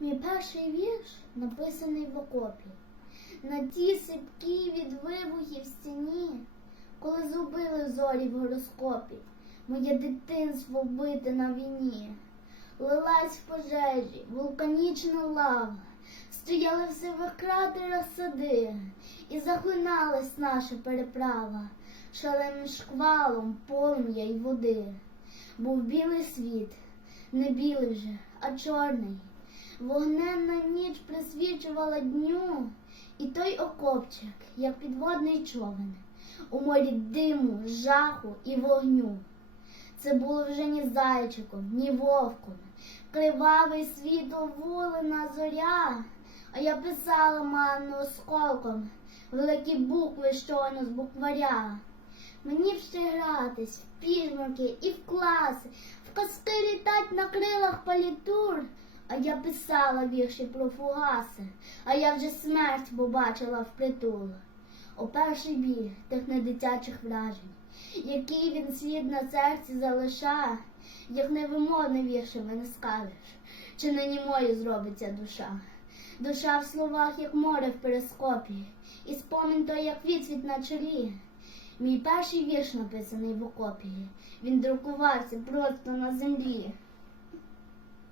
Мій перший вірш написаний в окопі. На тій сипкій від вибухів стіні, коли зубили зорі в гороскопі, моє дитинство вбите на війні. Лилась в пожежі, вулканічна лава, стояли в сивих кратерах сади, і захлиналась наша переправа шаленим шквалом полум'я й води. Був білий світ, не білий вже, а чорний. Вогненна ніч присвічувала дню, і той окопчик, як підводний човен, у морі диму, жаху і вогню. Це було вже ні зайчиком, ні вовком, кривавий світло вулина зоря, а я писала манну осколком, великі букви щойно з букваря. Мені б ще гратись в піжмурки і в класи, в казки літать на крилах палітур. А я писала вірші про фугаси, а я вже смерть побачила впритул. О перший біль тих недитячих вражень, який він слід на серці залишає, як невимовне віршами не скажеш, чи не німою зробиться душа. Душа в словах, як море в перископі, і спомін той, як відсвіт на чолі. Мій перший вірш написаний в окопі. Він друкувався просто на землі.